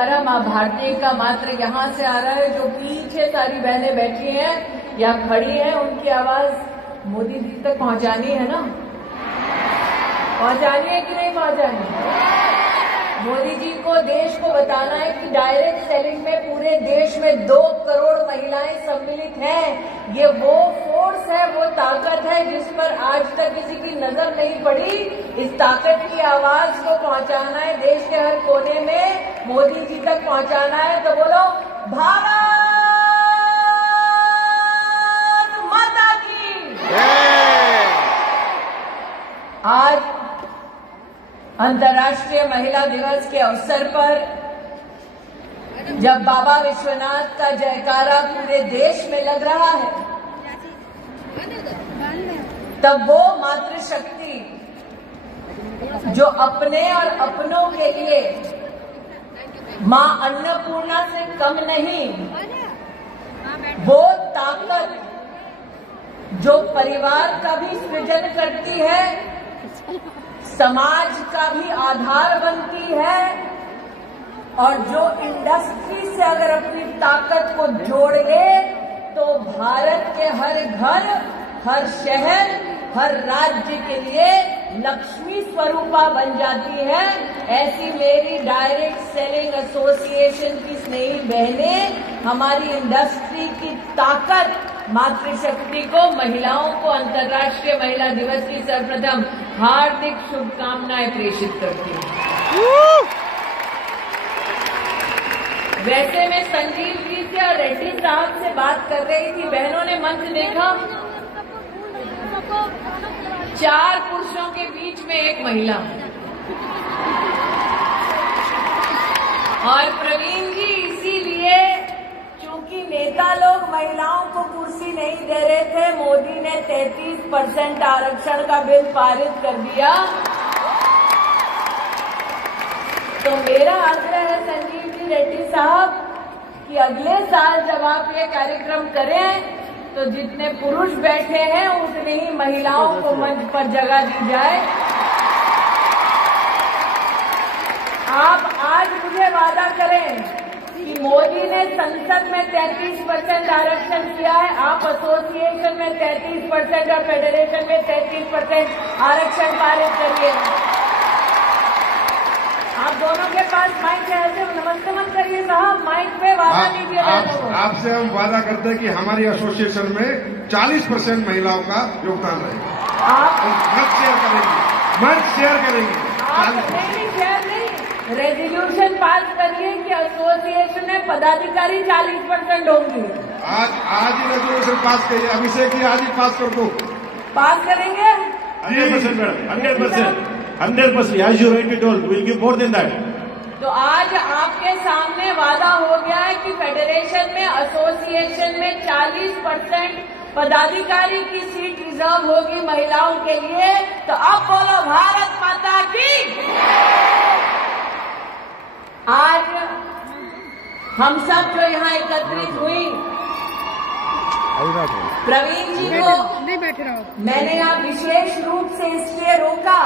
आ रहा, माँ भारती का मात्र यहाँ से आ रहा है। जो पीछे सारी बहनें बैठी हैं या खड़ी हैं, उनकी आवाज मोदी जी तक पहुंचानी है ना, पहुंचानी है कि नहीं पहुंचानी? मोदी जी को देश को बताना है कि डायरेक्ट सेलिंग में पूरे देश में 2 करोड़ महिलाएं सम्मिलित हैं। ये वो फोर्स है, वो ताकत है जिस पर आज तक किसी की नजर नहीं पड़ी। इस ताकत की आवाज को पहुंचाना है देश के हर कोने में, मोदी जी तक पहुंचाना है। तो बोलो भारत माता की। आज अंतर्राष्ट्रीय महिला दिवस के अवसर पर जब बाबा विश्वनाथ का जयकारा पूरे देश में लग रहा है, तब वो मातृशक्ति जो अपने और अपनों के लिए मां अन्नपूर्णा से कम नहीं, वो ताकत जो परिवार का भी सृजन करती है, समाज का भी आधार बनती है, और जो इंडस्ट्री से अगर अपनी ताकत को जोड़ ले तो भारत के हर घर, हर शहर, हर राज्य के लिए लक्ष्मी स्वरूपा बन जाती है। ऐसी मेरी डायरेक्ट सेलिंग एसोसिएशन की स्नेही बहनें हमारी इंडस्ट्री की ताकत, मातृशक्ति को, महिलाओं को अंतर्राष्ट्रीय महिला दिवस की सर्वप्रथम हार्दिक शुभकामनाएं प्रेषित करती हूँ। वैसे मैं संजीव जी से और रेड्डी साहब से बात कर रही थी, बहनों ने मंच देखा, 4 पुरुषों के बीच में एक महिला, और प्रवीण जी इसीलिए चूंकि नेता लोग महिलाओं को कुर्सी नहीं दे रहे थे, मोदी ने 33% आरक्षण का बिल पारित कर दिया। तो मेरा आग्रह है संजीव जी, रेड्डी साहब, कि अगले साल जब आप ये कार्यक्रम करें तो जितने पुरुष बैठे हैं उतनी ही महिलाओं को मंच पर जगह दी जाए। आप आज मुझे वादा करें कि मोदी ने संसद में 33% आरक्षण किया है, आप एसोसिएशन में 33% और फेडरेशन में 33% आरक्षण पारित करिए। आप दोनों के पास माइक है, ऐसे नमस्ते मत करिए साहब, माइक पे वादा लीजिए। आपसे हम वादा करते हैं कि हमारी एसोसिएशन में 40% महिलाओं का योगदान रहेगा। आप मंच शेयर करेंगे, मंच शेयर करेंगे। रेजोल्यूशन पास करिए कि एसोसिएशन में पदाधिकारी 40% होंगे। आज ही रेजोल्यूशन पास करिए, अभिषेक जी आज ही पास कर दो। पास करेंगे 100% madam, 100%, as you rightly told, we'll give more than that. तो आज आपके सामने वादा हो गया है कि फेडरेशन में, एसोसिएशन में 40% पदाधिकारी की सीट रिजर्व होगी महिलाओं के लिए। तो अब बोलो भारत माता की। आज हम सब जो यहाँ एकत्रित हुई, प्रवीण जी को मैंने यहाँ विशेष रूप से इसलिए रोका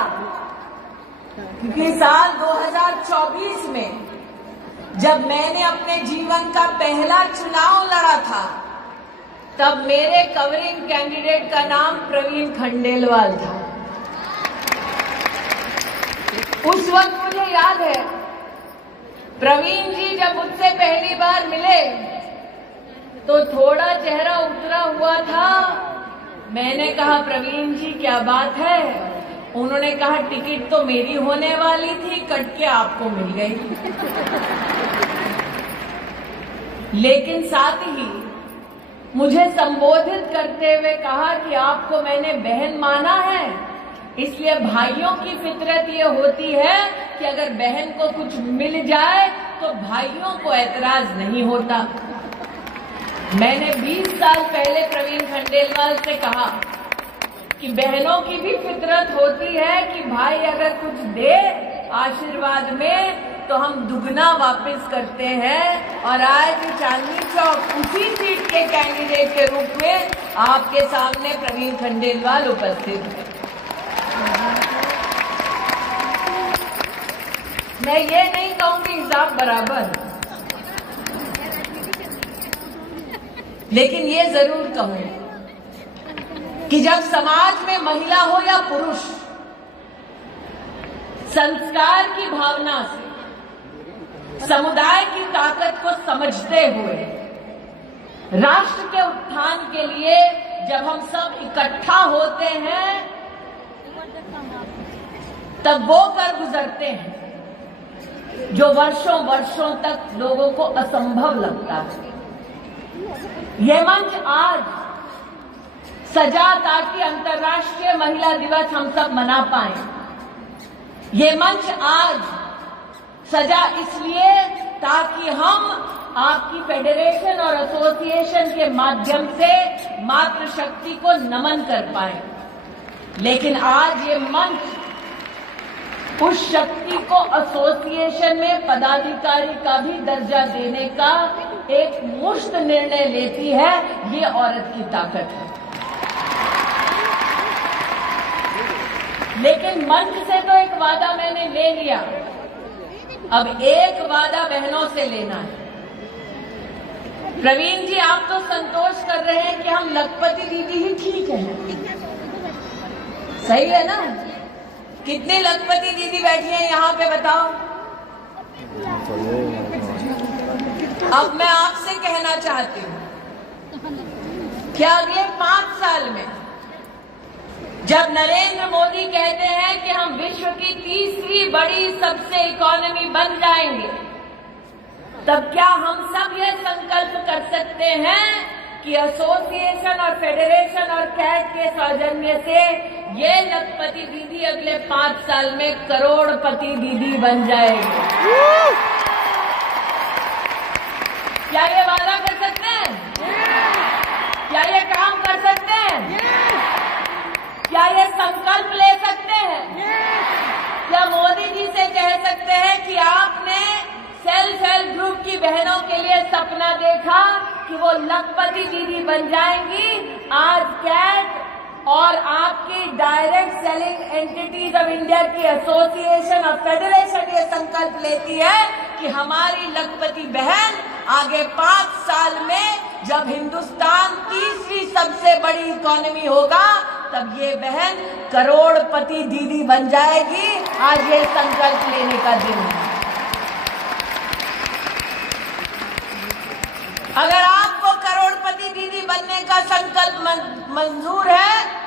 क्योंकि साल 2024 में जब मैंने अपने जीवन का पहला चुनाव लड़ा था, तब मेरे कवरिंग कैंडिडेट का नाम प्रवीण खंडेलवाल था। उस वक्त मुझे याद है, प्रवीण जी जब मुझसे पहली बार मिले तो थोड़ा चेहरा उतरा हुआ था। मैंने कहा प्रवीण जी क्या बात है? उन्होंने कहा टिकट तो मेरी होने वाली थी, कट के आपको मिल गई। लेकिन साथ ही मुझे संबोधित करते हुए कहा कि आपको मैंने बहन माना है, इसलिए भाइयों की फितरत ये होती है कि अगर बहन को कुछ मिल जाए तो भाइयों को ऐतराज नहीं होता। मैंने 20 साल पहले प्रवीण खंडेलवाल से कहा कि बहनों की भी फितरत होती है कि भाई अगर कुछ दे आशीर्वाद में तो हम दुगना वापस करते हैं। और आज चांदनी चौक उसी सीट के कैंडिडेट के रूप में आपके सामने प्रवीण खंडेलवाल उपस्थित है। मैं ये नहीं कहूंगी हिसाब बराबर, लेकिन ये जरूर कहूं कि जब समाज में महिला हो या पुरुष, संस्कार की भावना से समुदाय की ताकत को समझते हुए राष्ट्र के उत्थान के लिए जब हम सब इकट्ठा होते हैं तब वो कर गुजरते हैं जो वर्षों वर्षों तक लोगों को असंभव लगता है। यह मंच आज सजा ताकि अंतर्राष्ट्रीय महिला दिवस हम सब मना पाएं। ये मंच आज सजा इसलिए ताकि हम आपकी फेडरेशन और एसोसिएशन के माध्यम से मातृशक्ति को नमन कर पाएं। लेकिन आज ये मंच उस शक्ति को एसोसिएशन में पदाधिकारी का भी दर्जा देने का एक मुश्त निर्णय लेती है। ये औरत की ताकत है। लेकिन मंच से तो एक वादा मैंने ले लिया, अब एक वादा बहनों से लेना है। प्रवीण जी, आप तो संतोष कर रहे हैं कि हम लखपति दीदी ही ठीक हैं, सही है ना? कितनी लखपति दीदी बैठी हैं यहाँ पे बताओ? अब मैं आपसे कहना चाहती हूँ कि अगले 5 साल में जब नरेंद्र मोदी कहते हैं कि हम विश्व की तीसरी बड़ी सबसे इकोनॉमी बन जाएंगे, तब क्या हम सब ये संकल्प कर सकते हैं कि एसोसिएशन और फेडरेशन और कैट के सौजन्य से ये लखपति दीदी अगले 5 साल में करोड़पति दीदी बन जाएगी? क्या ये वादा कर सकते हैं? क्या ये काम कर सकते हैं? क्या ये संकल्प ले सकते हैं? क्या मोदी जी से कह सकते हैं कि आपने सेल्फ हेल्प ग्रुप की बहनों के लिए सपना देखा कि वो लखपति दीदी बन जाएंगी? आज कैट और आपकी direct selling entities of India की एसोसिएशन और फेडरेशन ये संकल्प लेती है कि हमारी लखपति बहन आगे 5 साल में जब हिंदुस्तान तीसरी सबसे बड़ी इकोनॉमी होगा तब ये बहन करोड़पति दीदी बन जाएगी। आज ये संकल्प लेने का दिन है। अगर आपको करोड़पति दीदी बनने का संकल्प मंजूर है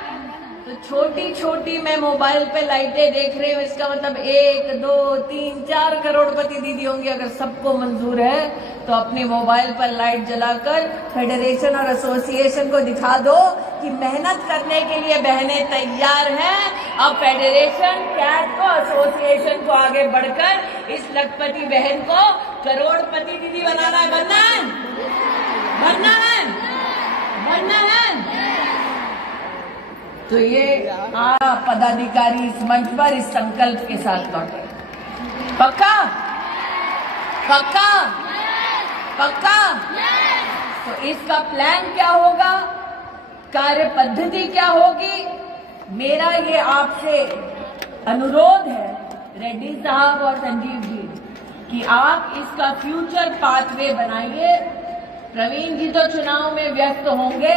तो छोटी छोटी मैं मोबाइल पे लाइटें देख रही हूँ, इसका मतलब 1, 2, 3, 4 करोड़पति दीदी होंगी। अगर सबको मंजूर है तो अपने मोबाइल पर लाइट जलाकर फेडरेशन और एसोसिएशन को दिखा दो कि मेहनत करने के लिए बहनें तैयार हैं। अब फेडरेशन, कैट को, एसोसिएशन को आगे बढ़कर इस लखपति बहन को करोड़पति दीदी बनाना है। बनना है, बनना है, बनना है। तो ये पदाधिकारी इस मंच पर इस संकल्प के साथ लौटे। पक्का? पक्का? पक्का? तो इसका प्लान क्या होगा, कार्य पद्धति क्या होगी? मेरा ये आपसे अनुरोध है रेड्डी साहब और संजीव जी कि आप इसका फ्यूचर पाथवे बनाइए। प्रवीण जी तो चुनाव में व्यस्त होंगे,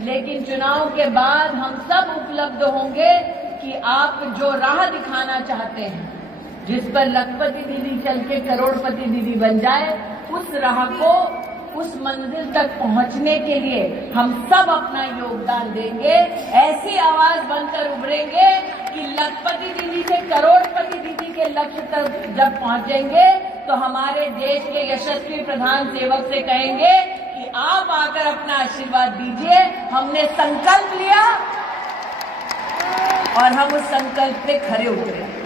लेकिन चुनाव के बाद हम सब उपलब्ध होंगे कि आप जो राह दिखाना चाहते हैं, जिस पर लखपति दीदी चल के करोड़पति दीदी बन जाए, उस राह को, उस मंजिल तक पहुंचने के लिए हम सब अपना योगदान देंगे। ऐसी आवाज बनकर उभरेंगे कि लखपति दीदी से करोड़पति दीदी के लक्ष्य तक जब पहुंचेंगे तो हमारे देश के यशस्वी प्रधान सेवक से कहेंगे कि आप आकर अपना आशीर्वाद दीजिए। हमने संकल्प लिया और हम उस संकल्प पे खरे उतरे।